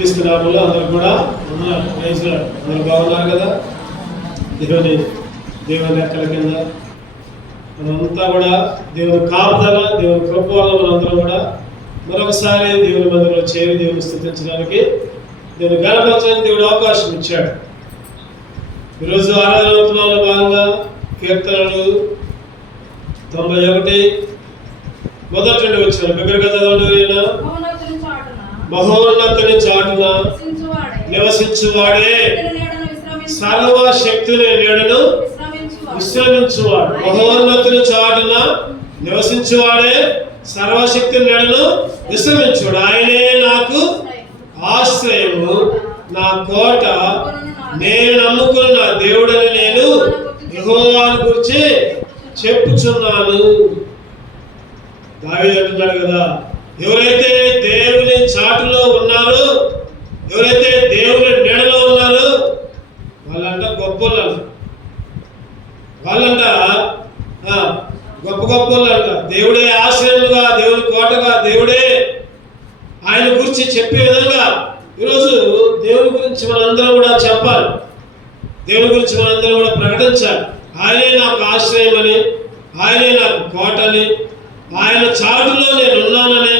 క్రీస్తు నామములో అందరూ కూడా ఉన్నారు. అందరూ బాగున్నారు కదా? దేవుని రెక్కల కింద మనంతా కూడా దేవుని కాపుదల, దేవుని కృప వల్ల మనందరం కూడా మరొకసారి దేవుని మందిరంలో చేరి దేవుని స్తుతించడానికి, దేవుని గణపరచడానికి దేవుడు అవకాశం ఇచ్చాడు. ఈరోజు ఆరాధనలో భాగంగా కీర్తనలు 91 మొదటి నుండి వచ్చాను. బిగ్గరగా చదవండి. మహోన్నతుని చాటున నివసించువాడే సర్వశక్తుని నీడను విశ్రమించువాడు. మహోన్నతుని చాటున నివసించువాడే సర్వశక్తుని నీడను విశ్రమించువాడు. ఆయనే నాకు ఆశ్రయము, నా కోట, నేను నమ్ముకున్న నా దేవుడని నేను యెహోవాను గురించి చెప్పుచున్నాను. దావీదు అంటున్నాడు కదా, ఎవరైతే దేవుని చాటులో ఉన్నారో, ఎవరైతే దేవుని నీడలో ఉన్నారో వాళ్ళంట గొప్పలంట, వాళ్ళంట గొప్ప గొప్పలంట. దేవుడే ఆశ్రయముగా, దేవుని కోటగా, దేవుడే ఆయన గురించి చెప్పే విధంగా ఈరోజు దేవుని గురించి మనందరం కూడా చెప్పాలి. దేవుని గురించి మనందరం కూడా ప్రకటించాలి. ఆయనే నాకు ఆశ్రయం అని, ఆయనే నాకు కోటని, ఆయన చాటులో నేను ఉన్నానని,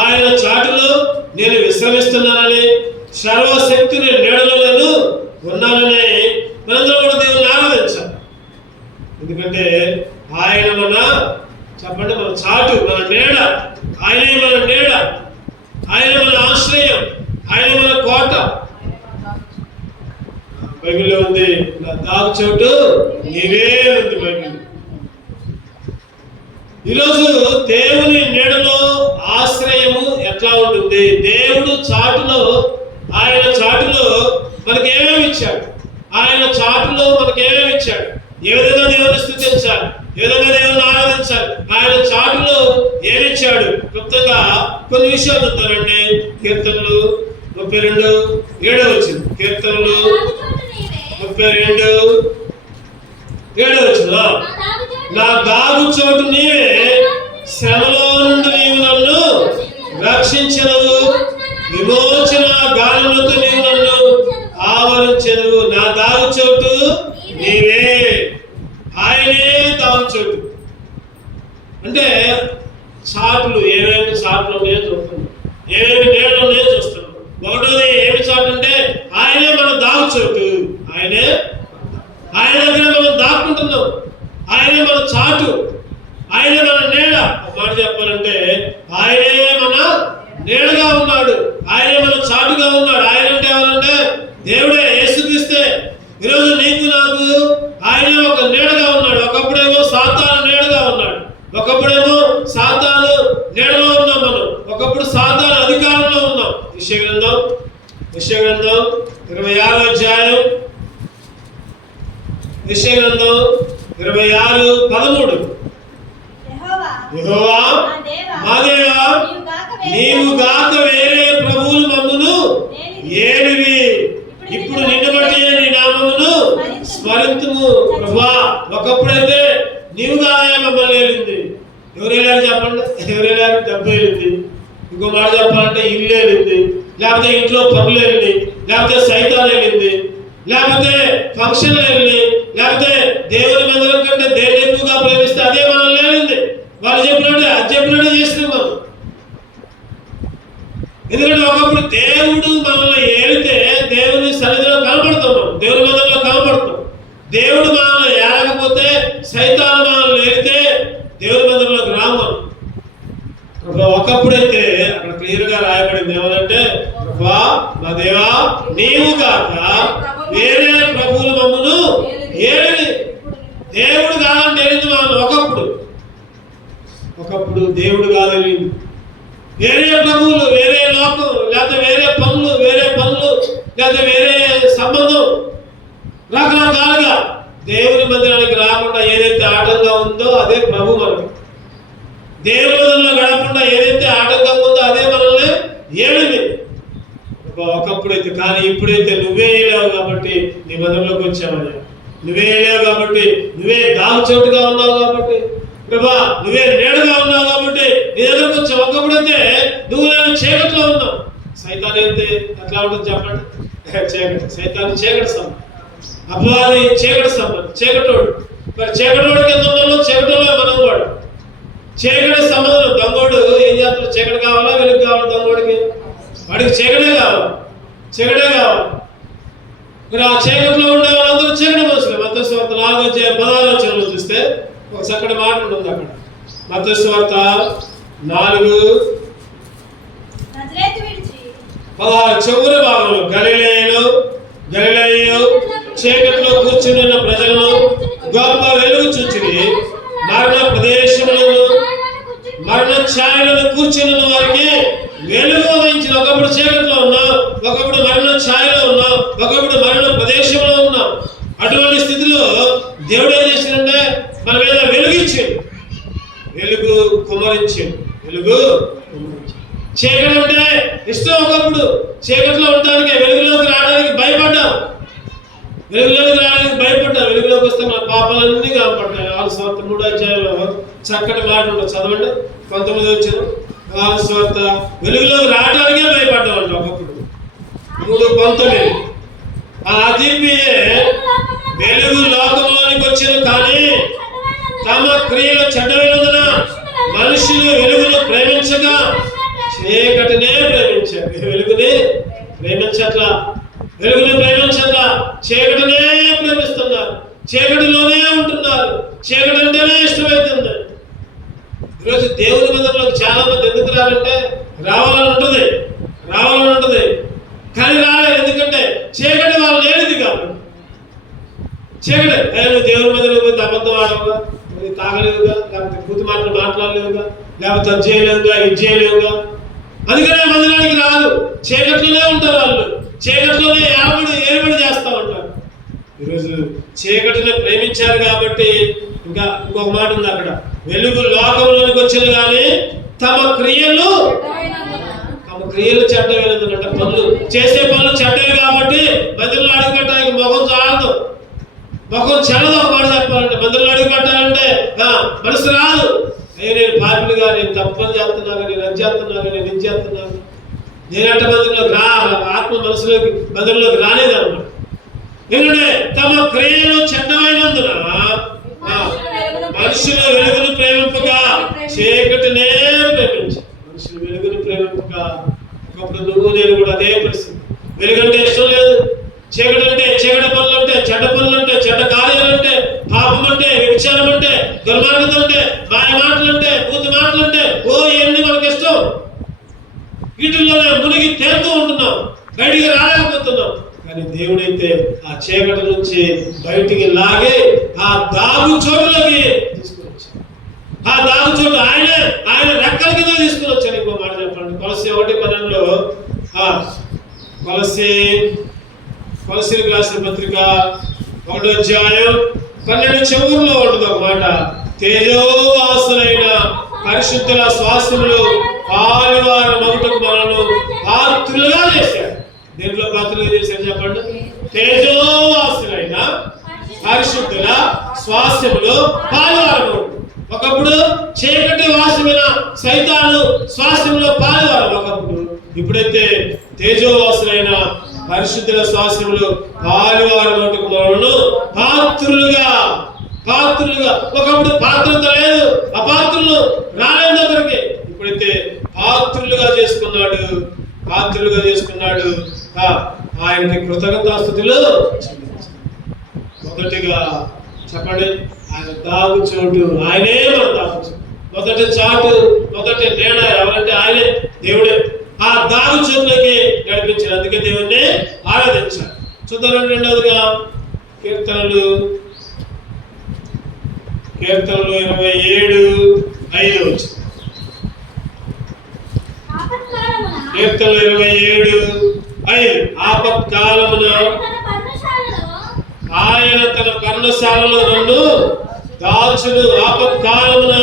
ఆయన చాటులో నేను విశ్రమిస్తున్నానని, సర్వశక్తిని నీడలో నేను ఉన్నానని మనందరం కూడా దేవుని ఆరాధించాలి. ఎందుకంటే ఆయన మన చెప్పండి, మన చాటు, మన నీడ, ఆయనే మన నీడ, ఆయన మన ఆశ్రయం, ఆయన మన కోట. బైబిల్లో ఉంది, నా దాగు చోటు నీవే ఉంది బైబిల్. ఈరోజు దేవుని నీడలో ఆశ్రయము ఎట్లా ఉంటుంది? దేవుడు చాటులో, ఆయన చాటులో మనకి ఏమేమి ఇచ్చాడు? ఆయన చాటులో మనకి ఏమేమి ఇచ్చాడు? ఏ విధంగా దేవుని స్తుతించాలి, ఏ విధంగా దేవుని ఆరాధించాలి, ఆయన చాటులో ఏమిచ్చాడు? క్లుప్తంగా కొన్ని విషయాలు చెప్తారండి. కీర్తనలు 32:7 వచ్చింది. కీర్తనలు 32:7 నా దాగు చోటు నీవే, శ్రమలో నుండి నీవు నన్ను రక్షించదవు, విమోచన గాలులతో నీవు నన్ను ఆవరించదవు. నా దాగు చోటు నీవే, ఆయనే దాగు చోటు. అంటే చాటులు, ఏమేమి చాటులు ఉన్నాయో చూస్తున్నాం, ఏమేమి నీడలు ఉన్నాయో చూస్తున్నాం. ఒకటోది ఏమి చాటు అంటే ఆయనే మన దాగు చోటు, ఆయనే, ఆయన దగ్గర మనం దాక్కుంటున్నాం. ఆయనే మన చాటు, ఆయనే మన నీడ. ఒక మాట చెప్పాలంటే ఆయనే మన నీడగా ఉన్నాడు, ఆయనే మన చాటుగా ఉన్నాడు. ఆయన అంటే ఎవరంటే దేవుడే, యేసుక్రీస్తే. ఈరోజు నీకు నాకు ఆయనే ఒక నీడగా ఉన్నాడు. ఒకప్పుడేమో సాతాను నీడగా ఉన్నాడు, ఒకప్పుడేమో సాతాను నీడలో ఉన్నాం మనం, ఒకప్పుడు సాతాను అధికారంలో ఉన్నాం. యెషయా గ్రంథం 26వ అధ్యాయం, యెషయా గ్రంథం 26:13 యెహోవా మా దేవా, నీవు గాక వేరే ప్రభువులు మమ్మును ఏలివి, ఇప్పుడు నిన్ను బట్టి నీ నామమును స్మరింతుము. ప్రభువా, ఒకప్పుడైతే నీవు కాదా మమ్మల్ని ఏలింది. ఎవరు వెళ్ళారు చెప్పండి? ఎవరు వెళ్ళారు? డబ్బు వెళ్ళింది. ఇంకో మాట చెప్పాలంటే ఇల్లు వెళ్ళింది, లేకపోతే ఇంట్లో పనులు వెళ్ళింది, లేకపోతే సైతాలు వెళ్ళింది, లేకపోతే ఫంక్షన్లు వెళ్ళింది, లేకపోతే దేవుని మందిరం కంటే దేవుని ఎక్కువగా ప్రేమిస్తే అదే మనల్ని వెళ్ళింది. వాళ్ళు చెప్పినట్టు అది చెప్పినట్టు చేసినాం మనం. ఎందుకంటే ఒకప్పుడు దేవుడు మనల్ని ఏలితే దేవుని సన్నిధిలో కనపడతాం, మనం దేవుని మందిరంలో కనపడతాం. దేవుడు మనల్ని ఏలకపోతే, సైతాను మనల్ని ఏలితే దేవుని మందిరంలోకి రాము. ఒకప్పుడైతే అక్కడ క్లియర్ గా రాయబడింది ఏమనంటే, ప్రభువా నా దేవా, నీవు కాక వేరే ప్రభువులు మమ్మును ఏలివి. దేవుడు కాదంటే ఏలింది మనం. ఒకప్పుడు దేవుడు కాదని వేరే ప్రభువులు, వేరే లోకం, లేకపోతే వేరే పనులు, లేకపోతే వేరే సంబంధం, రకరకాలుగా దేవుని మందిరానికి రాకుండా ఏదైతే ఆటంగా ఉందో అదే ప్రభు మనకి. దేవుని మందిరంలో గడపకుండా ఏదైతే ఆటంకంగా ఉందో అదే మనల్ని ఏలింది ఒకప్పుడైతే. కానీ ఇప్పుడైతే నువ్వే ఏలావు కాబట్టి నీ మందిరంలోకి వచ్చావయ్యా, నువ్వే ఏలావు కాబట్టి, నువ్వే దాగు చోటుగా ఉన్నావు కాబట్టి, ప్రభా నువ్వే నీడగా ఉన్నావు కాబట్టి నీ దగ్గరకు వచ్చావు. ఒకప్పుడైతే నువ్వు నేను చీకట్లో ఉన్నావు, సైతాన్ అయితే ఎట్లా ఉంటుంది చెప్పండి? చీకటి. సైతాన్ చీకటి సంబంధం, అపవాది చీకటి సంబంధం, చీకటోడు. మరి చీకటోడు కింద ఉన్నాము, చీకటిలో మనం కూడా చీకటి సంబంధం. దొంగోడు ఏం చేస్తాడు? చీకటి కావాలా వెలుగు కావాలా? దొంగోడికి వాడికి చీకటే కావాలి, చీకటే కావాలి. మరి ఆ చీకటిలో ఉండే వాళ్ళందరూ చీకటి మనుషులే. మత్తయి సువార్త 4:16 చూస్తే ఒక చక్కటి మాట ఉంటుంది అక్కడ. మత్తయి సువార్త 4:16 చివరి భాగంలో గలిలయలో చీకటిలో కూర్చుని ఉన్న ప్రజలను గొప్ప వెలుగు చూచిరి. మరణ ప్రదేశములను మరణ ఛాయలను కూర్చుని ఉన్న వారికి వెలుగు ఉదయించిన. ఒకప్పుడు చీకటిలో ఉన్నాం, ఒకప్పుడు మరణ ఛాయలో ఉన్నాం, ఒకప్పుడు మరణ ప్రదేశంలో ఉన్నాం. అటువంటి స్థితిలో దేవుడు ఏం చేసిందంటే మన మీద వెలుగిచ్చాడు, వెలుగు కుమరించాడు, వెలుగు చీకటి అంటే ఇష్టం. ఒకప్పుడు చీకటిలో ఉండడానికి, వెలుగులోకి రావడానికి భయపడ్డాం, వెలుగులోకి వస్తే మన పాపాలన్నీ కనపడతాయి. 3 చక్కటి మాట ఉంటుంది, చదవండి. 19 వెలుగులోకి రావడానికే భయపడ్డాం అంట ఒకప్పుడు. 3:19 వెలుగు లోకంలోనికి వచ్చిన కానీ తమ క్రియలు చెడ్డమైనందున మనుషులు వెలుగును ప్రేమించగా చీకటినే ప్రేమించారు. వెలుగుని ప్రేమించట్లా, చీకటినే ప్రేమిస్తున్నారు, చీకటిలోనే ఉంటున్నారు, చీకటి అంటేనే ఇష్టమవుతుంది. ఈరోజు దేవుని మందిరంలోకి చాలా మంది ఎందుకు రాలంటే రావాలని ఉంటుంది కానీ రాలేదు. ఎందుకంటే చీకటి వాళ్ళు లేనిది కాబట్టి. చీకటి నువ్వు దేవుని మందిరంలో పోతే అబద్ధం ఆడవుగా, తాగలేవుగా, లేకపోతే పూర్తి మాటలు మాట్లాడలేవుగా, లేకపోతే అది చేయలేవుగా, ఇది చేయలేవుగా, అందుకనే మందిరానికి రాదు. చీకట్లోనే ఉంటారు వాళ్ళు, చీకట్లోనే ఏర్పడి చేస్తూ ఉంటారు. ఈరోజు చీకటిని ప్రేమించారు కాబట్టి ఇంకొక మాట ఉంది అక్కడ, వెలుగు లోకంలోనికి వచ్చింది కానీ తమ క్రియలు చెడ్డమైనందునంట. పనులు చేసే పనులు చెడ్డవి కాబట్టి మందిరంలో అడుగు పెట్టడానికి ముఖం చాలదు, ముఖం చెల్లదు. ఒక మాట చెప్పాలంటే మందిరంలో అడుగు పెట్టాలంటే మనసు రాదు. నేను పాపిగా, నేను తప్పని చేస్తున్నాను, నేను అది చేస్తున్నాను, నేను ఇది చేస్తున్నాను, నేనంటే మందిరంలోకి ఆత్మ మనసులోకి మందిరంలోకి రాలేదన్నమాట. ఎందుకంటే తమ క్రియలు చెడ్డమైనందున మనుషులు వెలుగును ప్రేమింపగా చీకటినే ప్రేమించారు. మనుషులు వెలుగును ప్రేమింపగా, ఒకప్పుడు నువ్వు నేను కూడా అదే పరిస్థితి. వెలుగంటే ఇష్టం లేదు, చీకటి అంటే చీకటి పనులు అంటే, చెడ్డ పనులు అంటే, చెడ్డ కార్యాలు అంటే, పాపం అంటే, విచారం అంటే, దుర్మార్గత అంటే, మాయ మాటలు అంటే, పూర్తి మాటలు అంటే, ఇవన్నీ మనకి ఇష్టం. వీటిల్లోనే మునిగి తేలుతూ ఉంటున్నాం, బయటికి రాలేకపోతున్నాం. కానీ దేవుడైతే ఆ చీకటి నుంచి బయటికి లాగి ఆ దాగు చోటులోకి తీసుకుని వచ్చాడు. ఆ దాగు చోటు ఆయన రెక్కల కింద తీసుకుని వచ్చాడు. ఇంకో మాట చెప్పండి, కొలస్సీ 1:12 కొలస్సీలకు రాసిన పత్రిక 1:12 చివరిలో ఉంటుంది ఒక మాట, తేజోవాసులైన పరిశుద్ధుల శ్వాసములు పాలువారు మగుటకు మనను పాత్రులుగా చేశాడు. దేంట్లో పాత్రలుగా చేశాడు చెప్పండి? తేజోవాసులైన పరిశుద్ధుల శ్వాసములు పాలువారు. ఒకప్పుడు చీకటి వాసమైన సైతాను శ్వాసంలో పాలువారు ఒకప్పుడు. ఇప్పుడైతే తేజోవాసులైన పరిశుద్ధుల శ్వాసములు పాలువారు మగుటకు మనను పాత్రులుగా. ఒకప్పుడు పాత్రత లేదు, అపాత్రులు రాలేదు దగ్గరికి. ఇప్పుడైతే పాత్రులుగా చేసుకున్నాడు. ఆయనకి కృతజ్ఞతాస్తుతులు. మొదటిగా చెప్పండి, ఆయన దాగు చోటు, ఆయనే మన దాగు చోటు. మొదటి నీడ ఎవరంటే ఆయనే, దేవుడే. ఆ దాగు చోటులోకి నడిపించారు, అందుకే దేవుణ్ణి ఆరాధించారు. చూద్దాం. రెండవదిగా కీర్తనలు 27:5. కీర్తనలు 27:5. ఆపత్కాలమున ఆయన తన పర్ణశాలలో నన్ను దాచును. ఆపత్కాలమున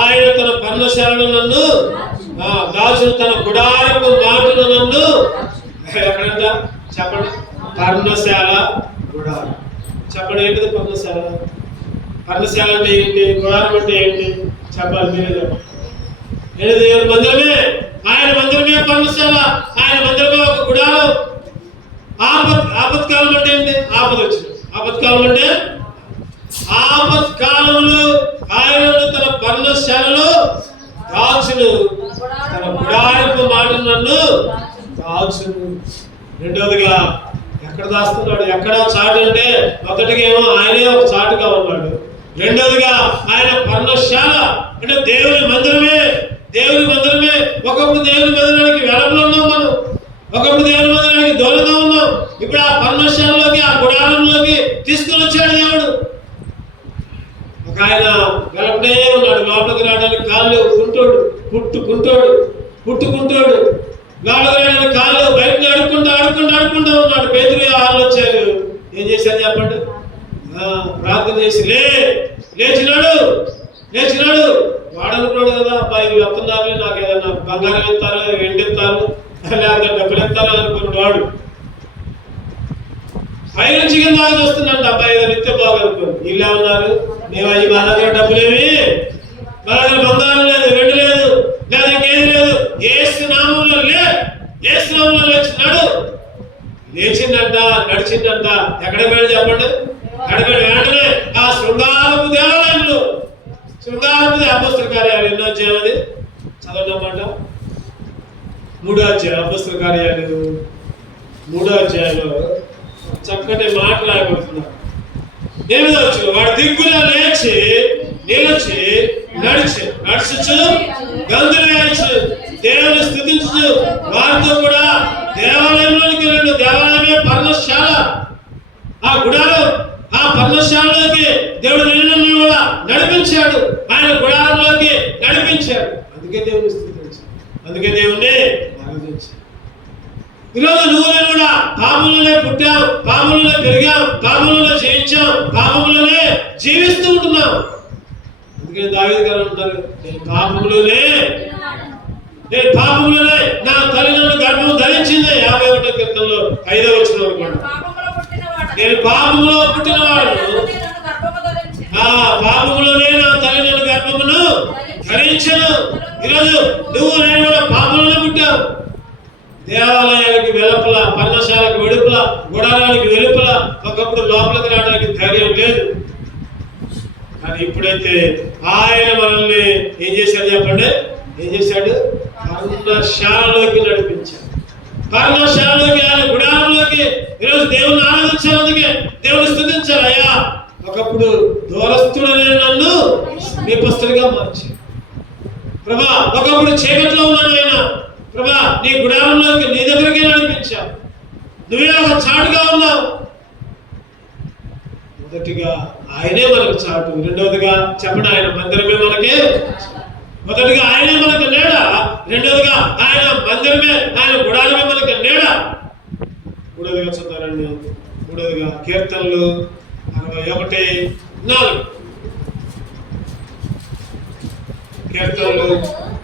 ఆయన తన పర్ణశాలలో నన్ను దాచును, తన గుడారపు మాటను నన్ను. ఎక్కడంట చెప్పండి? పర్ణశాల, గుడారం. చెప్పండి, ఏంటిది పర్ణశాల? పర్ణశాల అంటే ఏంటి? గుడారం అంటే ఏంటి? చెప్పాలి మీరే. దేవుని మందిరమే. ఆయన మందిరమే పర్ణశాల, ఆయన మందిరమే ఒక గుడారం. ఆపత్కాలం అంటే ఏంటి? ఆపద వచ్చింది. ఆపత్కాలం అంటే ఆపత్కాలంలో ఆయనను తన పర్ణశాలలో దాచును, తన గుడారపు మాట నన్ను దాచును. రెండవదిగా ఎక్కడ దాస్తున్నాడు? ఎక్కడ చాటు అంటే మొదటిగా ఏమో ఆయనే ఒక చాటుగా ఉన్నాడు. రెండవదిగా ఆయన పర్ణశాల అంటే దేవుని మందిరమే. దేవుని మందిరమే. ఒకప్పుడు దేవుని మందిరానికి వెలంలో ఉన్నాం మనం, ఒకప్పుడు దేవుని మందిరానికి దూరంగా ఉన్నాం. ఇప్పుడు ఆ పర్ణశాలలోకి, ఆ గుడారంలోకి తీసుకుని వచ్చాడు దేవుడు. ఒక ఆయన వెలపడే ఉన్నాడు, లోపలికి రావడానికి కాళ్ళు కుంటోడు, పుట్టుకుంటోడు లోపలికి రావడానికి కాళ్ళు బయటని ఆడుకుంటూ ఉన్నాడు. పేతురు వాళ్ళు వచ్చారు. ఏం చేశారు చెప్పండి? ప్రార్థన చేసి లేచినాడు. వాడు అనుకున్నాడు కదా, అబ్బాయి వస్తున్నారు, నాకు ఏదైనా బంగారం ఇస్తారు, వెండి ఇస్తారు, లేకపోతే డబ్బులు ఇస్తారు అనుకున్నాడు. వాడు పై నుంచి కింద వస్తుందంట. అబ్బాయి ఏదో నిత్య బాగనుకోండి. వీళ్ళు ఏమన్నారు? మేము అవి మా దగ్గర డబ్బులేమి, మా దగ్గర బంగారం లేదు, వెండి లేదు, లేదా ఇంకేది లేదు, యేసు నామంలో లేచిందంట, నడిచిందంట. ఎక్కడ పోయాడు చెప్పండి? వెంటనే ఆ శృంగారపు దేవాలయంలో, అపొస్తలుల కార్యాలు ఎన్నో అధ్యాయం అది చదవడమాట? 3వ అధ్యాయం. అపొస్తలుల కార్యాలు 3వ అధ్యాయంలో చక్కటి మాట రాయబడుతున్నారు. 8వ వచనం, వాడు దిగ్గున లేచి నిలిచి నడుచుచు గంతులు వేయచ్చు, దేవుని స్తుతించు, వారితో కూడా దేవాలయంలోనికి వెళ్ళాడు. దేవాలయమే పర్ణశాల. ఆ గుడారం, ఆ పర్ణశాలలోకి దేవుడు నిన్ను కూడా నడిపించాడు. ఆయన గుడారంలోకి నడిపించాడు. అందుకే దేవుని స్తుతించాడు, అందుకే దేవుణ్ణి ఆరాధించాడు. ఈరోజు నువ్వు నేను కూడా పాపంలోనే పుట్టాం, పాపంలోనే పెరిగాం, పాపంలోనే జయించాం, పాపంలోనే జీవిస్తూ ఉంటున్నాం. అందుకే దావీదు గారు అంటారు, నేను పాపంలోనే నా తల్లి నన్ను గర్భం ధరించింది. 51వ కీర్తనలో 5వ వచనం అనుకోండి. నేను పాపంలో పుట్టినవాడు, పాపంలోనే నా తల్లి నన్ను గర్భమును ధరించను. ఈరోజు నువ్వు నేను కూడా పాపంలోనే పుట్టావు. దేవాలయానికి వెలుపల, పర్ణశాలకు వెలుపల, గుడారానికి వెలుపల ఒకప్పుడు లోపలికి రావడానికి ధైర్యం లేదు. కానీ ఇప్పుడైతే ఆయన మనల్ని ఏం చేశాడు చెప్పండి? ఏం చేశాడు? పర్ణశాలలోకి నడిపించాడు. పర్ణశాలలోకి, ఆయన గుడారంలోకి. ఈరోజు దేవుని ఆరాధించాలందుకే దేవుని స్తుతించాలి. అయ్యా, ఒకప్పుడు దూరస్తుడనే నన్ను సమీపస్తుడిగా మార్చాడు ప్రభా. ఒకప్పుడు చీకట్లో ఉన్నాను ఆయన ప్రభా, నీ గుడారంలోకి, నీ దగ్గరికి నడిపించావు. నువ్వే ఒక చాటుగా ఉన్నావు. మొదటిగా ఆయనే మనకు చాటు. రెండవదిగా చెప్పండి, ఆయన మందిరమే మనకి. మొదటిగా ఆయనే మనకు నీడ. రెండవదిగా ఆయన మందిరమే, ఆయన గుడారమే మనకి నీడ. మూడవదిగా చూద్దారండి. మూడవదిగా కీర్తనలు 61:4. కీర్తనలు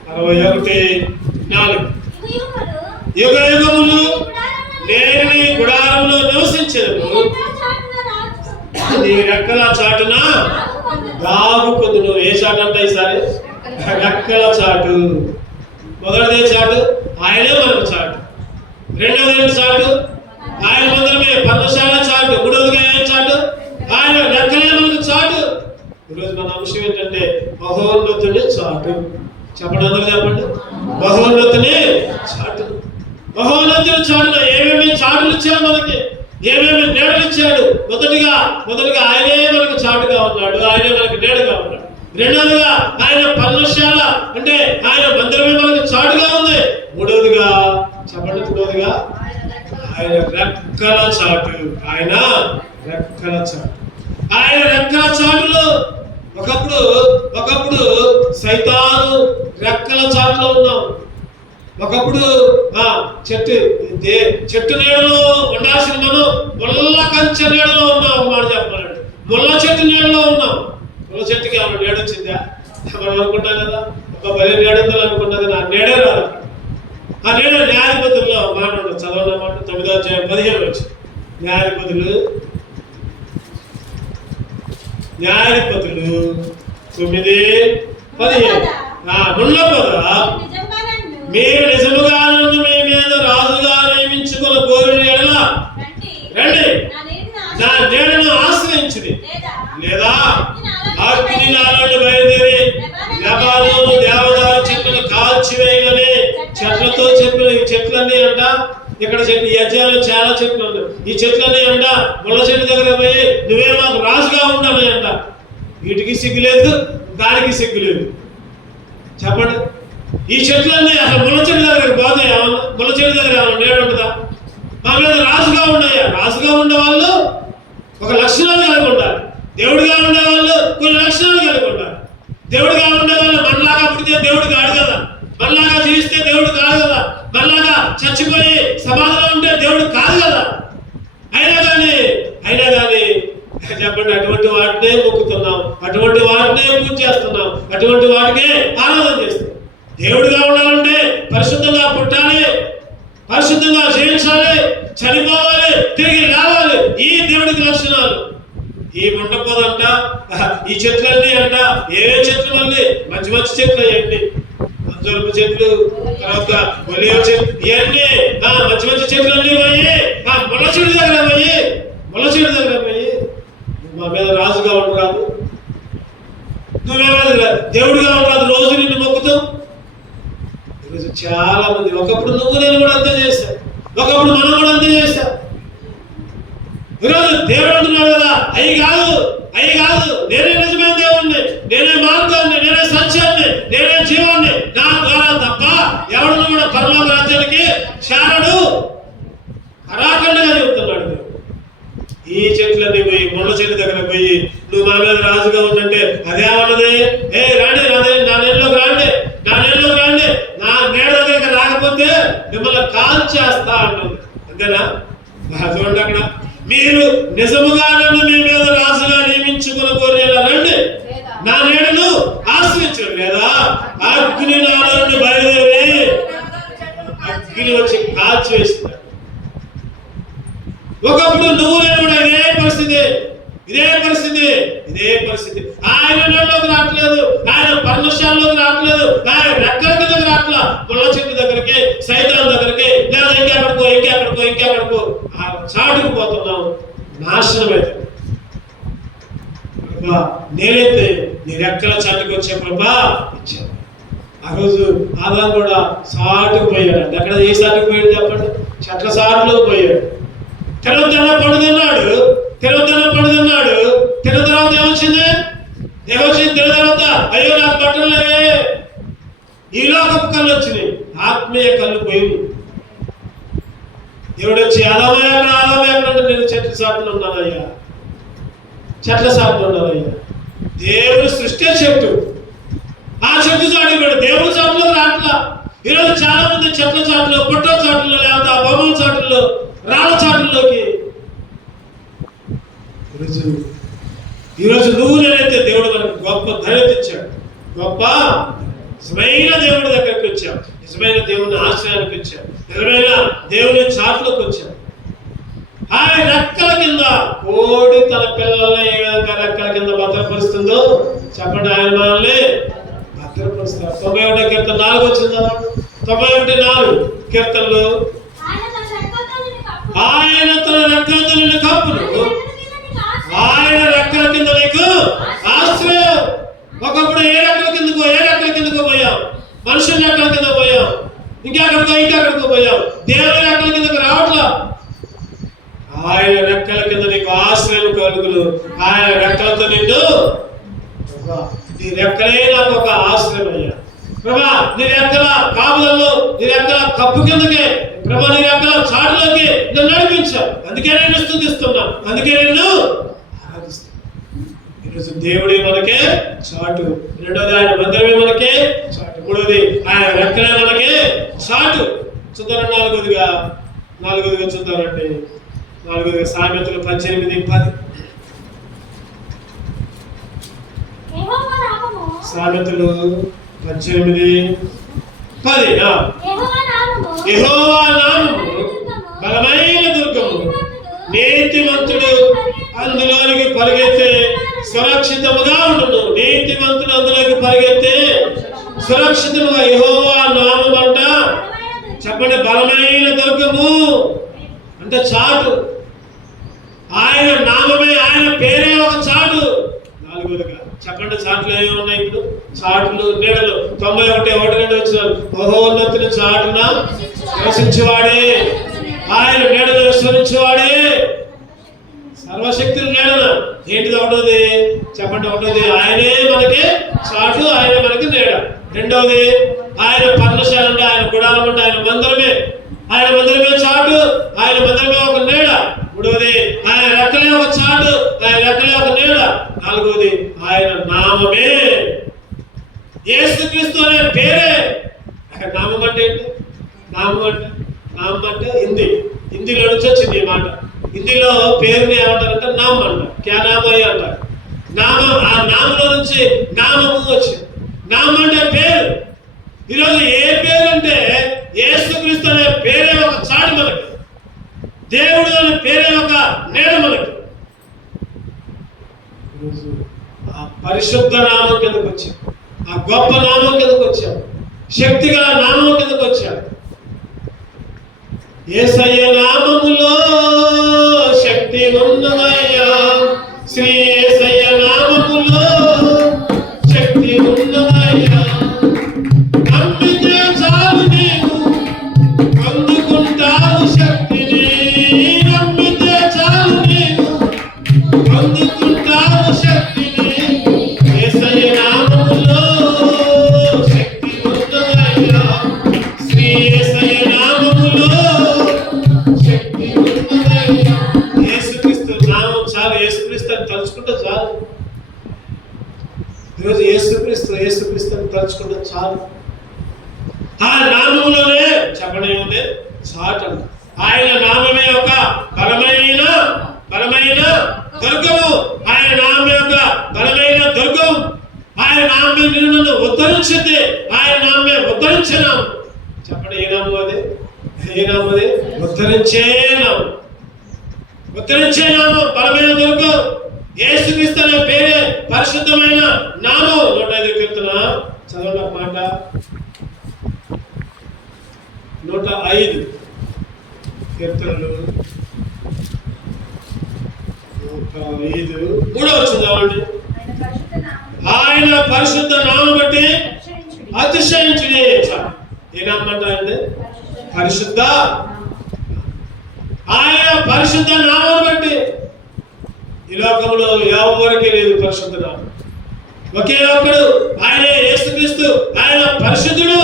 61:4. యుగ యుగములు నేను నీ గుడారంలో నివసించను, నీ రెక్కల చాటున దాగుకొందును. ఏ చాటు అంటే ఈసారి? రెక్కల చాటు. మొదటిదే చాటు, ఆయనే మనకు చాటు. రెండవది చాటు, ఆయన మందిరమే పర్ణశాల చాటు. మూడవదిగా ఆయన చాటు, ఆయన రెక్కలే మనకు చాటు. ఈరోజు మన అంశం ఏంటంటే మహోన్నతుని చాటు. చెప్పండి, అందరూ చెప్పండి. మహోన్నతుని చాటు. మహోన్నతుని చాటున ఏమేమి చాటులు ఇచ్చాడు మనకి, ఏమేమి నీడలు ఇచ్చాడు. మొదటిగా ఆయనే మనకు చాటుగా ఉన్నాడు, ఆయనే మనకు నీడగా ఉన్నాడు. రెండవదిగా ఆయన పర్ణశాల అంటే ఆయన మందిరమే మనకు చాటుగా ఉంది. మూడవదిగా చెప్పండి, మూడవదిగా ఆయన రెక్కల చాటు. ఆయన రెక్కల చాటు. ఆయన రెక్కల చాటులో ఒకప్పుడు సైతాను రెక్కల చాటులో ఉన్నాం. ఒకప్పుడు చెట్టు నీడలో ఉండాల్సిన మనం ముళ్ళ కంచె నీడలో ఉన్నాం. ఒక మాట చెప్పాలండి, ముళ్ళ చెట్టు నీడలో ఉన్నాం. ముళ్ళ చెట్టుకి ఆమె నీడ వచ్చిందా? మనం అనుకుంటాం కదా, ఒక 10 నీడలు అనుకుంటాం కదా, ఆ నీడే రాదు. ఆ నీడ న్యాయాధిపతుల్లో మాట ఉండదు. చదవడం మాట 9వ అధ్యాయం 15 వచ్చింది. న్యాయాధిపతులు 9:15. ముళ్ళ పొద మీరు నిజముగా నన్ను మీ మీద రాజుగా నియమించుకున్న కోరిన ఎడల రండి, నా నీడను ఆశ్రయించుడి, లేదా అగ్ని నాలో బయలుదేరి లెబానోను దేవదారు చెట్లను కాల్చివేయగానే చెట్లతో చెప్పిన ఈ చెట్లన్నీ అంట, ఇక్కడ చెట్లు ఈ అధ్యాయంలో చాలా చెట్లు ఉన్నాయి, ఈ చెట్లన్నీ అంట ముళ్ళ చెట్టు దగ్గర పోయి నువ్వే మాకు రాజుగా ఉండాలి అంట. వీటికి సిగ్గు లేదు, దానికి సిగ్గు లేదు. చెప్పండి, ఈ చెట్లన్నీ అసలు ముళ్ళ చెట్టు దగ్గర పోతాయి? ఏమన్నా ముళ్ళ చెట్టు దగ్గర ఏమన్నా నేడు ఉంటుందా? మా మీద రాజుగా ఉన్నాయా? రాజుగా ఉండే వాళ్ళు ఒక లక్షణాలు కలిగి ఉండాలి. దేవుడిగా ఉండే వాళ్ళు కొన్ని లక్షణాలు కలిగి ఉండాలి. దేవుడిగా ఉండే వాళ్ళు మనలాగా పుడితే దేవుడు కాదు కదా, మనలాగా జీవిస్తే దేవుడు కాదు కదా, మనలాగా చచ్చిపోయి సమాధిలో ఉంటే దేవుడు కాదు కదా. అయినా కానీ చెప్పండి, అటువంటి వాటినే మొక్కుతున్నాం, అటువంటి వాటినే పూజ చేస్తున్నాం, అటువంటి వాటికే ఆరాధన చేస్తున్నాం. దేవుడిగా ఉండాలంటే పరిశుద్ధంగా పుట్టాలి, పరిశుద్ధంగా జీవించాలి, చనిపోవాలి, తిరిగి లేవాలి. ఈ దేవుడికి లక్షణాలు. ఈ ఉండపోదంట, ఈ చెట్లన్నీ అంట ఏవే చెట్లు, మళ్ళీ మంచి మంచి చెట్లు అయ్యండి, అంజూరపు చెట్లు, తర్వాత ఒలివ చెట్లు, ఇవన్నీ మంచి మంచి చెట్లు అన్నీ పోయి ముళ్ళ చెట్టు దగ్గర పోయి మా మీద రాజుగా ఉండరాదు, నువ్వేమో దేవుడిగా ఉండరాదు, రోజు నిన్ను మొక్కుతాం. ఈరోజు చాలా మంది, ఒకప్పుడు నువ్వు నేను కూడా అంతే చేశాను, ఒకప్పుడు మనం కూడా అంతే చేశాం. ఈరోజు దేవుడు అంటున్నాడు కదా, అయ్యి కాదు, నేనే నిజమైన దేవుణ్ణి, నేనే మార్గాన్ని, నేనే సత్యాన్ని, నేనే జీవాన్ని, నా ద్వారా తప్ప ఎవడు కూడా పరలోక రాజ్యానికి శారడు అరాకండగా చెప్తున్నాడు. ఈ చెట్లన్నీ పోయి ముళ్ళ చెట్టు దగ్గర పోయి నువ్వు మా మీద రాజుగా ఉందంటే అదేమన్నది? రాండి, నా నీళ్ళలోకి రండి, నా నీడ దగ్గర రాకపోతే మిమ్మల్ని కాల్చేస్తా అంటుంది. అంతేనా? చూడండి, అక్కడ మీరు నిజముగా నన్ను మీ మీద రాజుగా నియమించుకున్న కోరేలా రండి, నా నీడను ఆశ్రయించండి, లేదా అగ్ని నాలో నుండి బయలుదేరి అగ్ని వచ్చి కాల్చి వేస్తున్నాడు. ఒకప్పుడు నువ్వు నేను కూడా ఇదే పరిస్థితి. ఆయన నీళ్ళలోకి రావట్లేదు, ఆయన పర్ణశాలలోకి రావట్లేదు, ఆయన రెక్కల కిందకి రావట్లా, ముళ్ళ చెట్టు దగ్గరికి, సైతాన్ దగ్గరికి, లేదా ఇంకెక్కడికో చాటుకు పోతున్నాం, నాశనం అయితే. నేనైతే నీ రెక్కల చాటుకు వచ్చే ప్రభా ఇచ్చాను. ఆ రోజు ఆదాం కూడా సాటుకు పోయాడు. ఎక్కడ ఏ సాటుకు పోయాడు చెప్పండి? చెట్ల సాటులోకి పోయాడు. తినొద్దన్న పండు తిన్నాడు. తిన్న తర్వాత ఏమొచ్చింది? తిన్న తర్వాత అయ్యో నాకు బట్టలు లేవే, ఈ లోకపు కళ్ళు వచ్చినాయి, ఆత్మీయ కళ్ళు పోయింది. దేవుడు వచ్చి ఆదాము ఎక్కడ నేను చెట్ల సాటులో ఉన్నానయ్యా. దేవుడు సృష్టి చెట్టు, ఆ చెట్టు చాటు కూడా దేవుడి చాటులో రాట్లా. ఈరోజు చాలా మంది చెట్ల చాటులో, పుట్ట చాటుల్లో, లేకపోతే ఆ బొమ్మల చాటుల్లో, రాళ్ళ చాటుల్లోకి. ఈరోజు నువ్వు నేనైతే దేవుడు మనకు గొప్ప ధైర్యం ఇచ్చాడు, గొప్ప నిజమైన దేవుడి దగ్గరికి వచ్చాం, నిజమైన దేవుని ఆశ్రయానికి వచ్చాం, నిజమైన దేవుని చాటులోకి వచ్చాం. ఆయన రెక్కల కింద కోడి తన పిల్లల్ని ఏ విధంగా రెక్కల కింద భద్రపరుస్తుందో చెప్పండి, ఆయన మనల్ని భద్రపరుస్తారు. 91 కీర్తన 4 వచ్చిందా? 91:4 కీర్తనలు, ఆయన తన రెక్కల కప్పును, ఆయన రెక్కల కింద నీకు ఆశ్రయం. ఒకప్పుడు ఏ రెక్కల కిందకో పోయాం, మనుషుల రెక్కల కింద పోయాం, ఇంకెక్కడికో పోయాం, దేవుని రెక్కల కిందకు రావట్లా. ఆయన రెక్కల కింద నీకు ఆశ్రయం కలుగును, ఆయన రెక్కలతో నిన్ను, నీ రెక్కలే నాకు ఒక ఆశ్రయం అయ్యా ప్రభా. నీ రెక్కల కాపులలో, నీ రెక్కల కప్పు కిందకే ప్రభా, నీ రెక్కల చాటులోకి నన్ను నడిపించావు. అందుకే నేను స్తుతిస్తున్నా, అందుకే నిన్ను ఆరాధిస్తున్నా. ఈరోజు దేవుడే మనకే చాటు, రెండోది ఆయన మందిరమే మనకే చాటు, మూడోది ఆయన రెక్కలే మనకే చాటు. చూద్దాం, నాలుగోదిగా చూద్దామండి. సామెతలు 18:10. సామెతలు 18:10. యెహోవా నామము బలమైన దుర్గము, నీతిమంతుడు అందులోనికి పరిగెత్తే సురక్షితముగా ఉండును. నీతిమంతుడు అందులోకి పరిగెత్తే సురక్షితంగా యెహోవా నామమంట చెప్పండి బలమైన దుర్గము అంటే చాటు. ఆయన నామమే, ఆయన పేరే ఒక చాటు. నాలుగోదిగా చెప్పండి చాట్లు ఏమి ఉన్నాయి ఇప్పుడు? చాట్లు నీడలు 91:1 వచ్చిన మహోన్నతుని చాటున నివసించేవాడే, ఆయన నీడలు విశ్రమించేవాడే, సర్వశక్తులు నీడన. ఏంటిది ఒకటోది చెప్పండి? ఒకటోది ఆయనే మనకి చాటు, ఆయన మనకి నీడ. రెండవది ఆయన పర్ణశాల అంటే ఆయన గుడాలం అంటే ఆయన మందిరమే, ఆయన మందిరమే చాటు, ఆయన మందిరమే ఒక నీడ. మూడవది ఆయన రెక్కలే ఒక చాటు, ఆయన రెక్కలే ఒక నీడ. నాలుగవది ఆయన నామమే, యేసుక్రీస్తు అనే పేరే. నామం అంటే ఏంటి? నామం అంటే హిందీలో నుంచి వచ్చింది ఈ మాట. హిందీలో పేరుని ఏమంటారంటే నామం అంటారు, క్యా నామయ్య అంటారు. నామం, ఆ నామంలో నుంచి నామము వచ్చింది. నామం అంటే పేరు. ఈరోజు ఏ పేరు అంటే యేసుక్రీస్తు అనే పేరే ఒక చాటు మనకి, దేవుడు అనే పేరే ఒక నీడ మనకి. ఆ పరిశుద్ధ నామం కిందకు వచ్చాం, ఆ గొప్ప నామం కిందకు వచ్చాం, శక్తి గల నామం కిందకు వచ్చాం. యేసయ్య నామములో శక్తి ఉన్నదయ్యా, శ్రీ యేసయ్య నామములో శక్తి ఉన్నదయ్యా. నమ్మితే చాలు నీవు పొందుకుంటావు శక్తిని, నమ్మితే చాలు నీవు పొందుకుంటావు శక్తిని. యేసయ్య నామములో శక్తి ఉన్నదయ్యా, శ్రీ యేసయ్య నామములో శక్తి ఉన్నదయ్యా. యేసుక్రీస్తు నామం చాలు, యేసుక్రీస్తు అని తలుచుకుంటే చాలు. ఈరోజు యేసుక్రీస్తుని తలుచుకుంటే చాలు. ఆ నామములోనే చెప్పండి ఏముంది? చాటు. ఆయన నామమే ఒక బలమైన దుర్గము, ఆయన నామమే ఒక బలమైన దుర్గం. ఆయన నామే నిన్ను ఉద్ధరించింది, ఆయన నామే ఉద్ధరించినాం. చెప్పండి ఏ నామం అది? ఉద్ధరించే నామం, బలమైన దుర్గం. యేసుక్రీస్తు అనే పేరే పరిశుద్ధమైన నామం. 105 కీర్తన చదవండి ఒక మాట. 105 కీర్తనలు 105 3వ వచనం చదవండి. ఆయన పరిశుద్ధ నామం బట్టి అతిశయించుడి. ఏ నామం అంటారండి? పరిశుద్ధ. ఆయన పరిశుద్ధ నామం బట్టి ఈ లోకంలో ఎవరికి లేదు పరిశుద్ధ నామం. ఒకే ఒక్కడు, ఆయనే యేసుక్రీస్తు. ఆయన పరిశుద్ధుడు,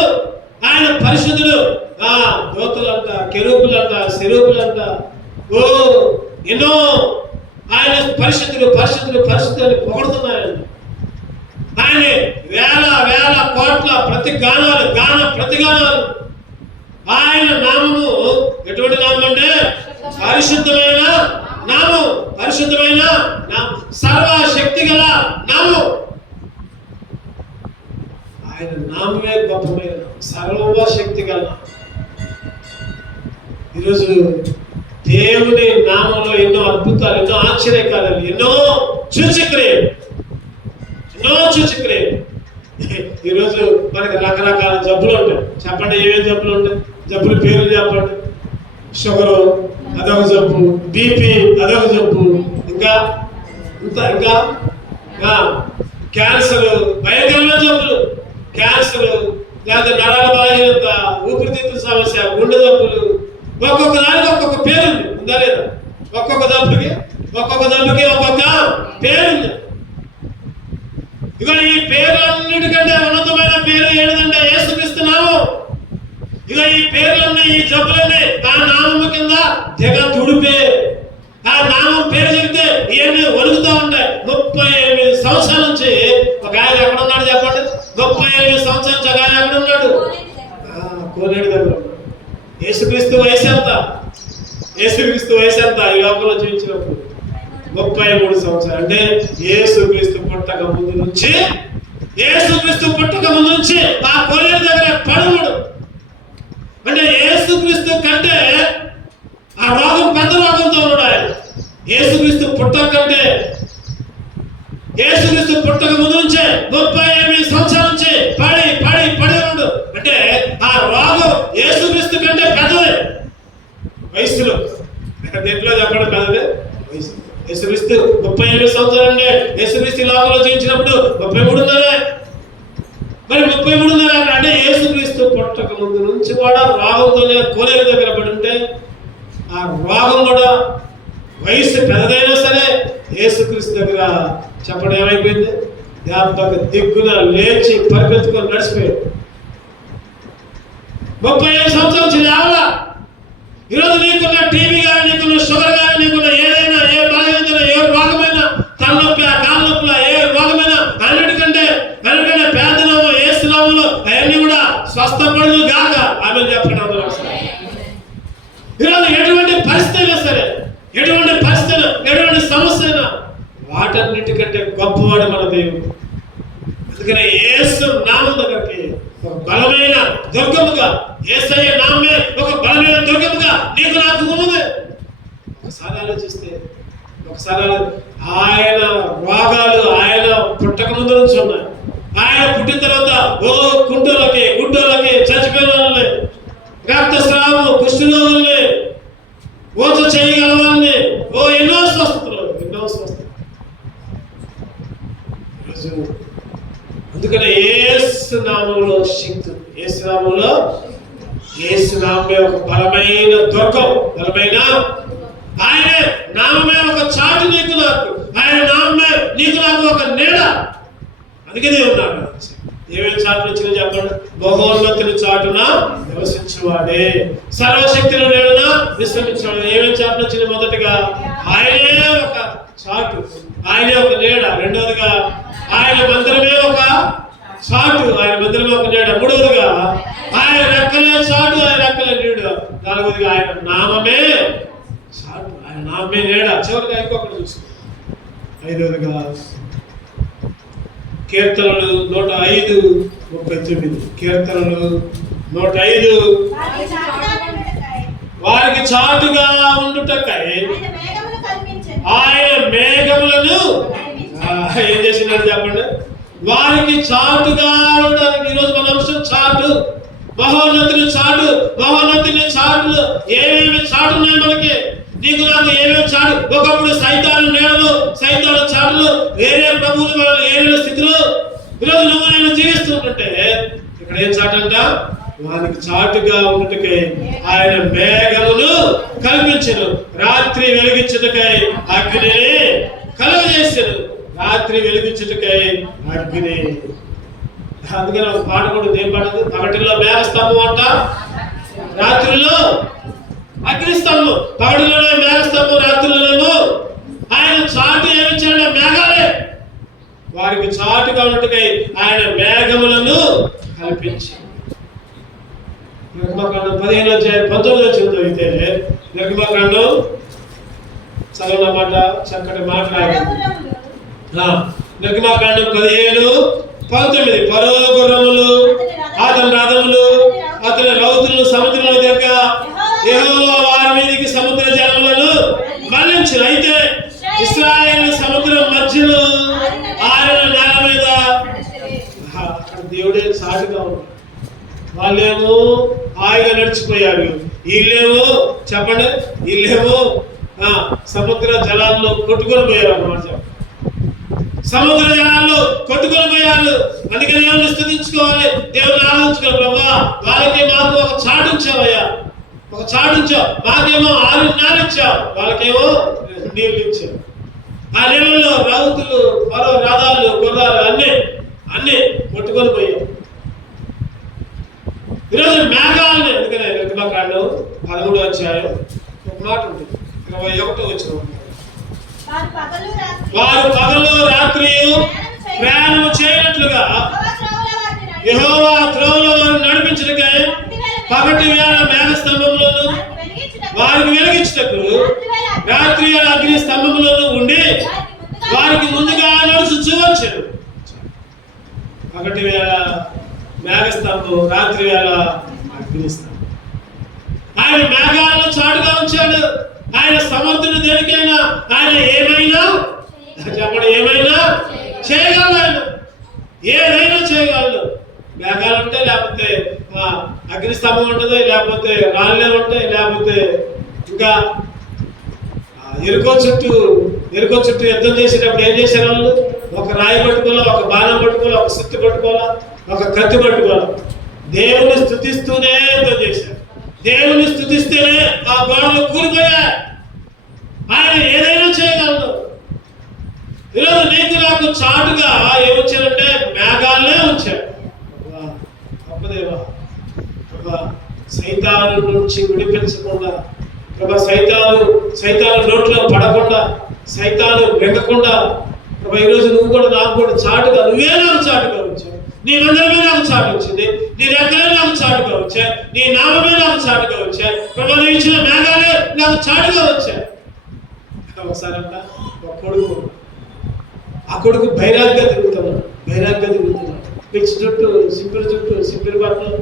ఆయన పరిశుద్ధుడు. దూతలంట, కెరూబులంట, సెరూబులంట, ఎన్నో ఆయన పరిశుద్ధుడు అని పొగడుతున్నాయండి. ఆయన వేల కోట్ల ప్రతిగానాలు. ఆయన నామము ఎటువంటి నామం అంటే పరిశుద్ధమైన నామం, సర్వశక్తి గల నామం. ఆయన నామమే గొప్పమైన సర్వశక్తి గల. ఈరోజు దేవుని నామంలో ఎన్నో అద్భుతాలు, ఎన్నో ఆశ్చర్యకార్యాలు, ఎన్నో సూచక్రియలు. ఈరోజు మనకి రకరకాల జబ్బులు ఉంటాయి. చెప్పండి ఏమేమి జబ్బులు ఉంటాయి? జబ్బుల పేర్లు చెప్పండి. షుగరు అదొక జబ్బు, బీపీ అదొక జబ్బు, ఇంకా క్యాన్సర్, భయంకరమైన జబ్బులు. క్యాన్సర్, లేదా నరాల బలహీనత, ఊపిరితిత్తుల సమస్య, గుండె జబ్బులు. ఒక్కొక్క దానికి ఒక్కొక్క పేరు ఉంది, ఉందా లేదా? ఒక్కొక్క జబ్బుకి ఒక్కొక్క పేరు ఉంది. ఇక ఈ పేర్లన్నిటికంటే ఉన్నతమైన పేరు ఏంటంటే యేసుక్రీస్తు నామం. ఇక ఈ పేర్లన్నీ, ఈ జబ్బులన్నీ ఆ నామము కింద తెగ తుడిపే. ఆ నామం పేరు చెబితే ఇవన్నీ వణుకుతూ ఉంటాయి. 38 సంవత్సరాల నుంచి ఒక ఆయన ఎక్కడ ఉన్నాడు చెప్పండి? 38 సంవత్సరాల నుంచి ఒక ఆయన ఎక్కడ ఉన్నాడు? కోనేడు దగ్గర. యేసుక్రీస్తు వయసు ఎంత? ఈ లోకంలో జీవించినప్పుడు 33 సంవత్సరాలు. అంటే యేసుక్రీస్తు పుట్టక ముందు నుంచి ఆ కోనేరు దగ్గర పడుముడు. అంటే యేసుక్రీస్తు కంటే ఆ రోగం పెద్ద రోగంతో ఉన్నాడు ఆయన. యేసుక్రీస్తు పుట్టక కంటే యేసుక్రీస్తు పుట్టక ముందు నుంచే 38 సంవత్సరాల నుంచి పడి ఉన్నాడు. అంటే ఆ రోగం యేసుక్రీస్తు కంటే పెద్దది వయసులో. దేంట్లో చెప్పడం పెద్దది వయసు. యేసుక్రీస్తు 38 సంవత్సరాలు అంటే యేసుక్రీస్తు లోకంలో జీవించినప్పుడు 33 మరి 33 అంటే యేసుక్రీస్తు పుట్టక ముందు నుంచి కూడా రోగంతోనే కోనేరు దగ్గర పడి ఉంటే ఆ రోగం కూడా వయసు పెద్దదైనా సరే యేసుక్రీస్తు దగ్గర చెప్పడం ఏమైపోయింది, దెబ్బకి దిగ్గున లేచి పరిపెత్తుకొని నడిచిపోయాడు. 35 సంవత్సరాల నుంచి లేవాలా. ఈరోజు నీకున్న టీవీ కానీ, నీకున్న షుగర్ కానీ, నీకున్న ఏదైనా ఏ బాధ ఏ రోగమైనా, తలనొప్పి కాళ్ళ నొప్పుల ఏ రోగమైనా అన్నిటికంటే పేదనామో ఏసునామంలో అవన్నీ కూడా స్వస్థపడు గాక. ఆమె చెప్పడం ఈరోజు ఎటువంటి పరిస్థితి అయినా సరే, ఎటువంటి సమస్య అయినా వాటన్నిటికంటే గొప్పవాడు మన దేవుడు. అందుకనే యేసు నామం దగ్గరికి ఒక బలమైన దుర్గముగా, యేసయ్య నామే ఒక బలమైన దుర్గముగా నీకు నాకు ఉన్నది. ఒకసారి ఆలోచిస్తే ఆయన రోగాలు ఆయన పుట్టక ముందు నుంచి ఉన్నాయి. ఆయన పుట్టిన తర్వాత కుంటోళ్ళకి గుడ్డోళ్ళకి చచ్చిపోయిన వాళ్ళని, రక్తస్రావం కుష్ఠరోగుల్ని, ఊచ చేయగల వాళ్ళని ఎన్నో స్వస్థతలు. అందుకనే యేసు నామములో శక్తి, యేసు నామే ఒక బలమైన దుర్గం, బలమైన ఆయన నామమే ఒక చాటు నీకు నాకు, ఆయన నామమే నీకు నాకు ఒక నీడ. అందుకనే ఉన్నాడు. ఏమేమి చాటులు వచ్చినా చెప్పండి. మహోన్నతుని చాటున నివసించేవాడే, సర్వశక్తిని నీడన విశ్రమించేవాడు. ఏమేమి చాటులు వచ్చినా మొదటిగా ఆయనే ఒక చాటు, ఆయనే ఒక నీడ. రెండవదిగా ఆయన మందిరమే ఒక చాటు, ఆయన మందిరమే ఒక నీడ. మూడవదిగా ఆయన రెక్కలే చాటు, ఆయన రెక్కలే నీడ. నాలుగవదిగా ఆయన నామమే చాటు, ఆయన నామమే నీడ. చివరిగా ఇంకొకటి చూసుకో. ఐదవదిగా కీర్తనలు 105:39. కీర్తనలు 105. వారికి చాటుగా ఉండుటకై ఆయన మేఘములను ఏం చేసినాడు చెప్పండి. వారికి చాటుగా ఉండడానికి. ఈరోజు మన అంశం చాటు, మహోన్నతుని చాటు. మహోన్నతుని చాటులు ఏమేమి చాటు ఉన్నాయి మనకి, నీకు నాకు ఏమేమి చాటు. ఒకప్పుడు సైతాను నీడలు, సైతాను చాటులు, వేరే ప్రభువులు మనల్ని ఏరే స్థితిలో ఈరోజు నువ్వు నేను జీవిస్తుంటే ఇక్కడ ఏం చాటు అంట, వారికి చాటుగా ఉన్నట్టుకై ఆయన మేఘమును కల్పించను, రాత్రి వెలిగించుటకై అగ్నిని కలుగజేసాను, రాత్రి వెలిగించుటకై అగ్ని. అందుకని ఒక పాట కూడా ఏం పాటది, పగటిలో మేఘస్తంభం అంట, రాత్రిలో అగ్నిస్తంభం. పగటిలోనే మేఘస్తంభం, రాత్రిలోనేమో ఆయన చాటు. ఏమిచ్చాడు? మేఘాలే. వారికి చాటుగా ఉన్నట్టుకై ఆయన మేఘములను కల్పించి. నిర్గమకాండం 15:19 చదివితే, నిర్గమకాండం చదవన మాట, చక్కటి మాట్లాడారు. నిర్గమకాండం 15:19. ఫరో గుర్రములు, అతని రథములు, అతని రౌతులను సముద్రంలో దగ్గ యెహోవా వారి మీదకి సముద్ర జలములను మళ్లించును. అయితే ఇశ్రాయేలు సముద్రం మధ్యలో ఆరిన నేల మీద. దేవుడే సాటుగా ఉన్నాడు. వాళ్ళేమో హాయిగా నడిచిపోయారు, వీళ్ళేమో చెప్పండి, వీళ్ళేమో సముద్ర జలాల్లో కొట్టుకొని పోయారు అన్నమాట. సముద్ర జలాల్లో కొట్టుకొని పోయారు. అందుకని దేవుని స్తుతించుకోవాలి, దేవుని ఆలోచించుకోవాలి. ప్రభా, వాళ్ళకి మాకు ఒక చాటు ఇచ్చావయ్యా, ఒక చాటు ఇచ్చావు. మాకేమో 6 నెలలు ఇచ్చావు, వాళ్ళకేమో నీళ్ళు ఇచ్చావు. ఆ నీళ్ళలో రౌతులు, మరో రథాలు, గుర్రాలు అన్ని కొట్టుకొని పోయావు. ఈరోజు మేఘాలని, అందుకనే నిర్గమకాండం 13వ అధ్యాయం ఒక మాట ఉంటుంది, 21వ వచనం. వారు పగలు రాత్రి ప్రయాణము చేయనట్లుగా యెహోవా త్రోవలో నడిపించుటకై పగటి వేళ మేఘస్తంభంలోను వారికి వెలిగించుటకు రాత్రి వేళ అగ్ని స్తంభంలోను ఉండి వారికి ముందుగా నడుచుచూ వచ్చాడు. పగటి వేళ మేఘస్తంభం, రాత్రి వేళ అగ్నిస్తంభం. ఆయన మేఘాలను చాటుగా ఉంచాడు. ఆయన సమర్థుడు, దేనికైనా ఆయన ఏమైనా చెప్పండి, ఏమైనా చేయగలడు ఆయన, ఏదైనా చేయగలడు. మేఘాలు ఉంటాయి, లేకపోతే అగ్నిస్తంభం ఉంటుంది, లేకపోతే రాళ్ళే ఉంటాయి, లేకపోతే ఇంకా ఎరుకో చుట్టూ యుద్ధం చేసేటప్పుడు ఏం చేశారు వాళ్ళు? ఒక రాయి పట్టుకోవాలా, ఒక బాణం పట్టుకోవాలా, ఒక సుత్తి పట్టుకోవాలా, ఒక కత్తి పట్టుకోవాలా. దేవుని స్తుతిస్తూనే యుద్ధం చేశారు. దేవుని స్తుతిస్తేనే ఆ గోడలు కూలిపోయాయి. ఆయన ఏదైనా చేయగలడు. ఈరోజు నీకు నాకు చాటుగా ఏమొచ్చారంటే మేఘాలనే వచ్చారు. గొప్పదేవా, సైతాను నుంచి విడిపించకుండా, ప్రభా సైతాను నోట్లో పడకుండా, సైతాను వెంగకుండా, ప్రభా ఈరోజు నువ్వు కూడా నాకు కూడా చాటుగా, నువ్వే నాకు చాటుగా వచ్చావు. నీ మందిరమే నాకు చాటు వచ్చింది, నీ రెక్కలే నాకు చాటుగా వచ్చా, నీ నామమే నాకు చాటుగా వచ్చా, ప్రభా నువ్వు ఇచ్చిన మేఘాలే నాకు చాటుగా వచ్చా. ఒకసారంట ఒక కొడుకు, ఆ కొడుకు బైరాగ్గా తిరుగుతున్నాడు. పిచ్చి చుట్టూ, సింపిరి బట్టలు,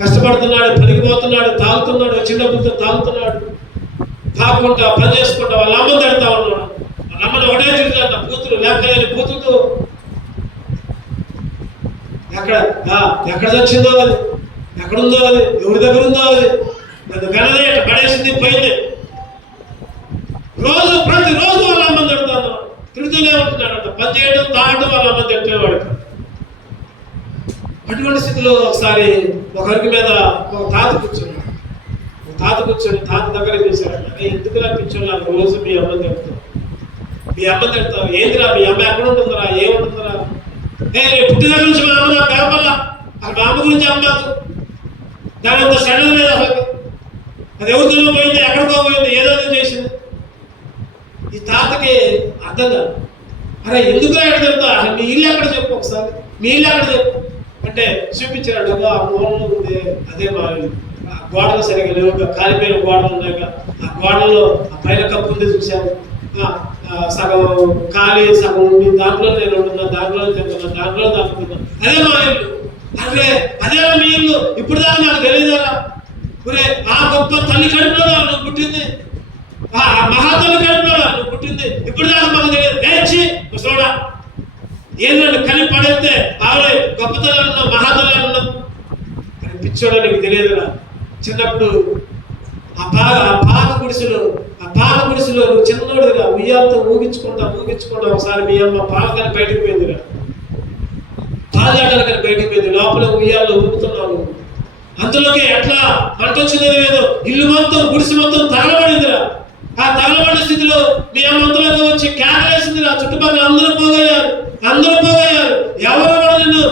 కష్టపడుతున్నాడు, పనికిపోతున్నాడు, తాగుతున్నాడు, చిన్న బుద్ధి తాగుతున్నాడు, తాగుకుంటా పని చేసుకుంటా వాళ్ళ అమ్మని తిడతా ఉన్నాడు. వాళ్ళ అమ్మని ఒకటే తిరుగుతాడ, కూతురు లేకలేని కూతురుతో. ఎక్కడ చచ్చిందో అది, ఎక్కడుందో అది, ఎవరి దగ్గర ఉందో అది, నన్ను గనదే పడేసింది, పోయింది. ప్రతిరోజు వాళ్ళ అమ్మని తిడతాను, తిడుతూనే ఉంటున్నాడంట. పని చేయడం, తాగడం, వాళ్ళ అమ్మని తిట్టేవాడు. అటువంటి స్థితిలో ఒకసారి ఒకరికి మీద ఒక తాత కూర్చొని తాత దగ్గర చూశాడు. ఎందుకులా పిచ్చోళ్ళు నాకు రోజు మీ అమ్మని తిడతావు, ఏందిరా మీ అమ్మ ఎక్కడ ఉంటుందిరా, ఏముంటుందిరా? పుట్టిన దగ్గర నుంచి మా అమ్మ నాకు కనపల్లా, అక్కడ అమ్మ గురించి అమ్మదు, దాని అంత సడన్ లేదు అసలు. అది ఎవరితో పోయింది, ఎక్కడికో పోయింది, ఏదో చేసింది. ఈ తాతకి అర్థం కాదు. అరే ఎందుకు ఎక్కడ తిడతా, అసలు మీ ఇల్లు ఎక్కడ చెప్పు, ఒకసారి మీ ఇల్లు ఎక్కడ చెప్పు అంటే చూపించాడు. ఆ మూలంలో ఉంది, అదే మా గోడలు సరిగా లేవు, కాలిపోయిన గోడలు ఉన్నాక ఆ గోడల్లో ఆ పైన కప్పు ఉంది చూసాము, సగం ఖాళీ సగం ఉంది, దాంట్లో నేను ఉంటున్నాను, దాంట్లో తింటున్నాను, దాంట్లో దాక్కుతున్నాను, అదే మా ఇల్లు. అరే అదే మీ ఇల్లు, ఇప్పుడు దాకా నాకు తెలియదా? ఒరే ఆ గొప్ప తల్లి కడుపులో నువ్వు పుట్టింది, ఆ మహాతల్లి కడుపులో నువ్వు పుట్టింది, ఇప్పుడు దాకా మాకు తెలియదు. వేచి ముసలోడా, ఏంటంటే కలి పడేస్తే ఆవిడ గొప్పతనం ఉన్నావు, మహాతల్లి ఉన్నావు అని పిచ్చోడా, నీకు తెలియదురా. చిన్నప్పుడు ఆ పాక గుడిసెలో నువ్వు చిన్నోడుగా ఉయ్యాలతో ఊగించుకుంటా ఒకసారి మీ అమ్మ పాలకని బయటకు పోయిందిరా, పాలాటాలకని బయటకు పోయింది. లోపల ఉయ్యాల్లో ఊపుతున్నావు, అంతలోకి ఎట్లా అంటొచ్చిందో ఏదో ఇల్లు మొత్తం గుడిసె మొత్తం తగలబడిందిరా. ఆ తగలబడిన స్థితిలో మీ అమ్మ అంతలోకి వచ్చి కేకలేసిందిరా. చుట్టుపక్కల అందరూ పోగయ్యారు. ఎవరు కూడా నిన్ను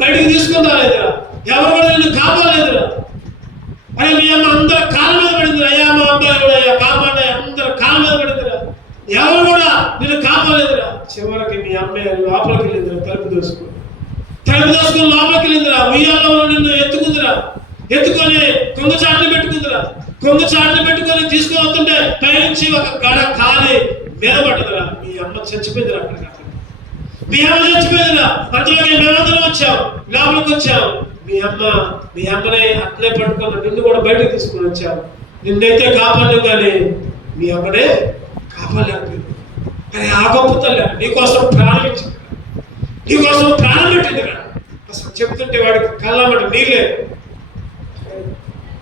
బయటికి తీసుకుని రాలేదురా, ఎవరు కూడా నిన్ను కాపాడలేదురా. అరే మీ అమ్మ అందరు కాళ్ళ మీద పడిందిరా, అయ్యా మా అబ్బాయి కూడా అయ్యా కాపాడే, అందరు కాళ్ళ మీద పడిందిరా, ఎవరు కూడా నిన్ను కాపాడలేదురా. చివరికి మీ అమ్మాయి లోపలికి వెళ్ళిందిరా, తలుపు దోసుకుని లోపలికి వెళ్ళిందిరా. ఉయ్యాల్లో నిన్ను ఎత్తుకొని కొంగు చాట్లు పెట్టుకొని తీసుకొని వస్తుంటే పైనుంచి ఒక గడ కాలి మీద పడ్డదిరా. మీ అమ్మ చచ్చిపోయిందిరా. మీ అమ్మ చచ్చిపోయిందిరా. అంతలోకి మేమందరం వచ్చాం, లోపలికి వచ్చాం. మీ అమ్మని అట్లే పట్టుకున్న నిన్ను కూడా బయటకు తీసుకుని వచ్చావు. నిన్నైతే కాపాడు, కానీ మీ అమ్మనే కాపాడలేకపోయింది. కానీ ఆ గొప్ప తల్లి నీకోసం ప్రాణం ఇచ్చింది, నీకోసం ప్రాణం పెట్టిందిరా. అసలు చెప్తుంటే వాడికి కళ్ళమాట నీళ్ళే.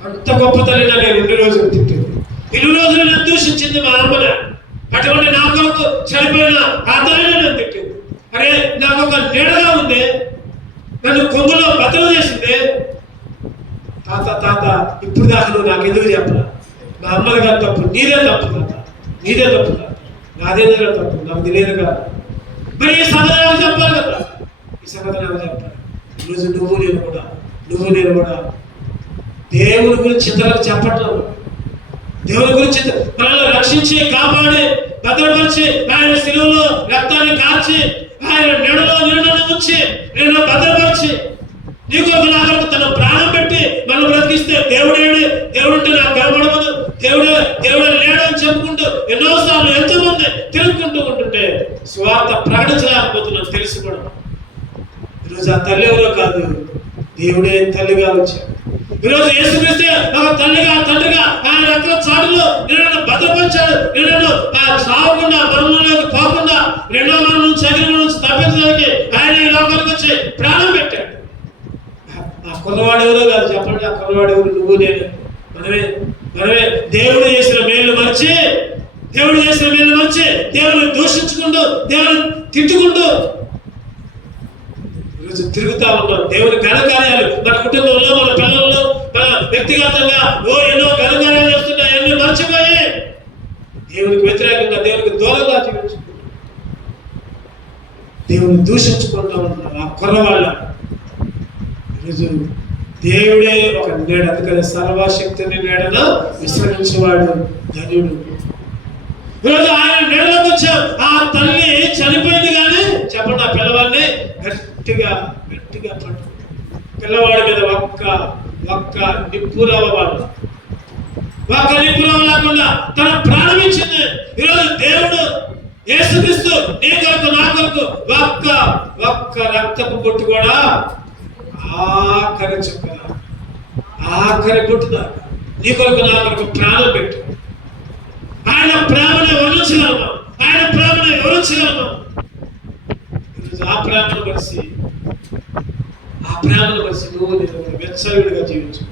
అంత గొప్ప తల్లినా నేను ఇన్ని రోజులు నేను దూషించింది మా అమ్మనే. అటువంటి నా కొరకు చనిపోయిన ఆ తల్లిని నేను తిట్టింది. అరే నాకు ఒక నీడగా ఉంది, నన్ను కొంగులో భద్రం చేసింది. తాత ఇప్పుడు దాకా నువ్వు నాకు ఎందుకు చెప్పరా? నా అమ్మది కాదు తప్పు, నీదే తప్పు తాత, నాదేదో తప్పు, నాకు తెలియదు కదా. మరి ఈ సమాధానం చెప్పాలి కదా, ఈ సమాధానం చెప్పాలి. ఈరోజు నువ్వు నేను కూడా దేవుని గురించి చింతలకు చెప్పట్లేదు. దేవుని గురించి మనల్ని రక్షించి కాపాడి భద్రపరిచి ఆయన శిలువలో రక్తాన్ని కార్చి ఆయన నీడలో ఉంచి నేను భద్రపరిచి నీకు నా కొరకు తన ప్రాణం పెట్టి మనం బ్రతికిస్తే దేవుడుంటే నాకు కనబడదు, దేవుడు లేడని చెప్పుకుంటూ ఎన్నోసార్లు ఎంతోమంది తిరుగుకుంటూ ఉంటుంటే స్వార్థ ప్రకటించలేకపోతున్నాం తెలిసి కూడా. ఈరోజు ఆ తల్లి ఎవరో కాదు, దేవుడే తల్లిగా వచ్చాడు. ఈరోజు యేసుక్రీస్తే ఒక తల్లిగా తండ్రిగా ఆయన రక్త చాటులో నిన్ను భద్రపరిచాడు. నిన్ను సాగకుండా మరణంలోకి పోకుండా ప్రాణం పెట్టాడు. ఆ కుర్రవాడు ఎవరో కాదు, చెప్పండి. ఆ కుర్రవాడు ఎవరు? నువ్వు నేను. మనమే దేవుడు చేసిన మేలు మర్చి, దేవుని దూషించుకుంటూ, దేవుని తిట్టుకుంటూ ఈరోజు తిరుగుతా ఉన్నాం. దేవుని ఘనకార్యాలు మన కుటుంబంలో, మన పిల్లల్లో, మన వ్యక్తిగతంగా ఎన్నో ఘనకార్యాలు చేస్తున్నాయి. అన్ని మర్చిపోయి దేవునికి వ్యతిరేకంగా, దేవునికి దూరంగా జీవించుకుంటాం, దేవుని దూషించుకుంటా ఉంటాం. ఆ కుర్రవాళ్ళ ఈరోజు దేవుడే ఒక నీడ, అందుకని సర్వశక్తిని నీడన విశ్రమించేవాడు ధన్యుడు. ఈరోజు ఆయన నీడలోకి వచ్చాం. ఆ తల్లి చనిపోయింది కానీ చెప్పండి, ఆ పిల్లవాడిని గట్టిగా పట్టు, పిల్లవాడి మీద ఒక్క నిప్పురవ లేకుండా తన ప్రాణం ఇచ్చింది. ఈరోజు దేవుడు యేసుక్రీస్తు నీ కొరకు, నా కొరకు ఒక్క రక్తపు బొట్టు కూడా ఆఖరి బొట్టుదా నీ కొరకు, నా కొరకు ప్రాణం పెట్టు. ఆయన ప్రేమను వర్ణించగలమా? ఈరోజు ఆ ప్రేమను కలిసి నువ్వు నేను వెచ్చవిడిగా జీవించు.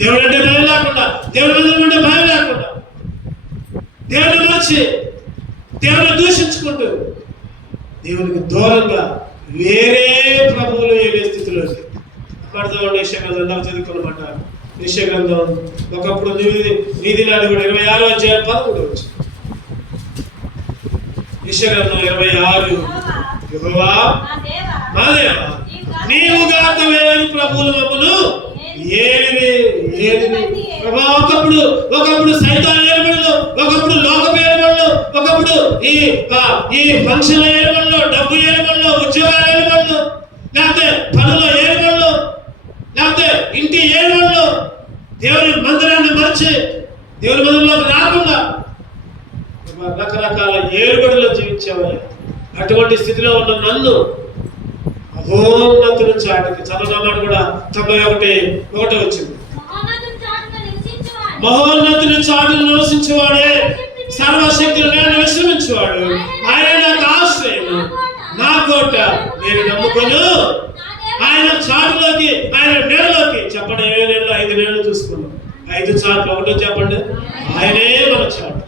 దేవుడు అంటే భయం లేకుండా, దేవుని భయం లేకుండా, దేవుని మర్చి, దేవుని దూషించుకుంటూ, దేవునికి దూరంగా వేరే ప్రభువులు ఏమే స్థితిలో పడతాం. నిశ్చయగ్రంథం చదువుకున్నమాట. నిశ్చయగ్రంథం ఒకప్పుడు నీది నాడు కూడా 26 అధ్యాయం 11 వచ్చి. నిశ్చయగ్రంథం 26. యెహోవా మా దేవా, నీవుగాక వేరు ప్రభువులు మమ్మను ఏలిరి. ఒకప్పుడు సైతాన్ ఏలుబడులు, ఒకప్పుడు లోకపు ఏలుబడులు, ఒకప్పుడు ఈ ఫంక్షన్ల ఏలుబడులు, డబ్బు ఏలుబడులు, ఉద్యోగాల ఏలుబడులు, లేకపోతే పనుల ఏలుబడులు, లేకపోతే ఇంటి ఏలుబడులు, దేవుని మందిరాన్ని మర్చి దేవుని మందిరంలోకి రాకుండా రకరకాల ఏలుబడులు జీవించేవాళ్ళు. అటువంటి స్థితిలో ఉన్న నన్ను మహోన్నతుల చాటుకి, చదవమాట కూడా 91 వచ్చింది. మహోన్నతుల చాటును నివసించేవాడే, సర్వశక్తులు నేను విశ్రమించేవాడు. ఆయన నాకు ఆశ్రయం, నా కోట, నేను నమ్ముకొను. ఆయన చాటులోకి, ఆయన నీడలోకి. చెప్పండి, 5 నీళ్ళు చూసుకున్నాం. 5 చాట్లు. ఒకటో చెప్పండి, ఆయనే మన చాటు,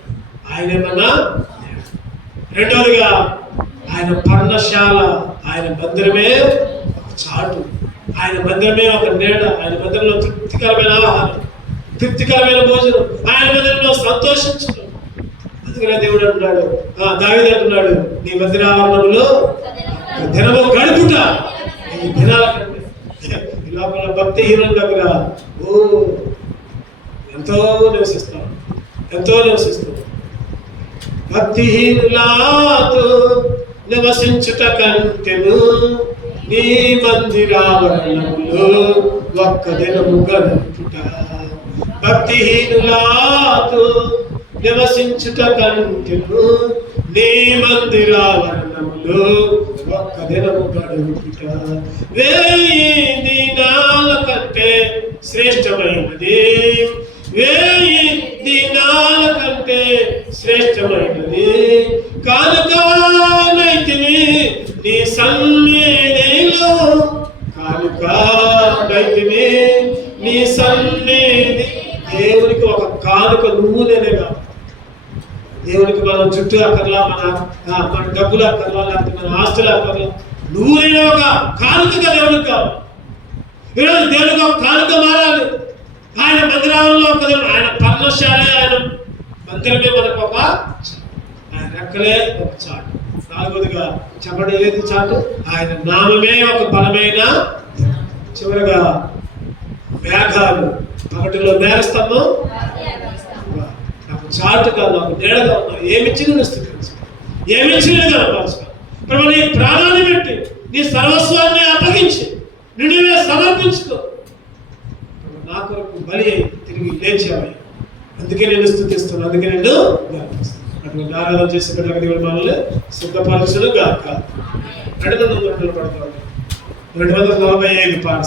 ఆయనే మన. రెండవదిగా ఆయన పర్ణశాల, ఆయన మందిరమే ఒక చాటు, ఆయన మందిరమే ఒక నీడ, ఆయన మందిరంలో తృప్తికరమైన ఆహారం, తృప్తికరమైన భోజనం, ఆయన మందిరంలో సంతోషించడం. అందుకనే దేవుడు అంటున్నాడు, దావీదు అంటున్నాడు, నీ మందిరావరణంలో దినము గడుపుట. ఈ దినాల కంటే ఈ లోపల భక్తిహీనుల దగ్గర ఎంతో నివసిస్తాం. భక్తిహీనులాతో నివసించుట కంటెను నీ మందిరావరణంలో ఒక్క దినము గడుపుట. భక్తిహీనులాతో నివసించుట కంటెను నీ మందిరావరణంలో ఒక్క దినము గడుపుట. 1000 దినాల కంటే శ్రేష్టమైనది, 1000 దినాల కంటే శ్రేష్టమైనది కానుకనైతిని నీ సన్నిధిలో, కానుకనైతిని నీ సన్నిధి. దేవునికి ఒక కానుక నువ్వు నేనే కాదు. దేవునికి మన జుట్టు అక్కర్లా, మన డబ్బులు అక్కర్లా, లేకపోతే మన ఆస్తులు అక్కర్లా. నువ్వు నేనే ఒక కానుకగా దేవునికి కావాలి. ఈరోజు దేవునికి ఒక కానుక మారాలి. ఆయన మందిరాలలో ఒక, ఆయన పర్ణశాలే, ఆయన మందిరమే మనకు ఒక, ఆయన రెక్కలే ఒక చాటు. 4వదిగా చెప్పండి, ఏది చాటు? ఆయన నామమే ఒక బలమైన. చివరిగా మేఘాలు. 1లో మేఘస్తంభం నాకు చాటుగా, నాకు నీడగా ఉన్నా. ఏమిచ్చి నేను స్థితించు, ఏమిచ్చి నేను కనపరచు. ప్రభు, నీ ప్రాణాన్ని పెట్టి, నీ సర్వస్వాన్ని అప్పగించి నిన్నువే సమర్పించుకో. నా కొరకు బలి అయి తిరిగి లేచావయ్యా. అందుకే నేను స్థుతిస్తున్నాను, అందుకే నేను గర్విస్తున్నాను. అటువంటి ఆరాధన చేసే బిడ్డలకు దేవుడు మనల్ని సిద్ధపరచును గాక. 245 పాట.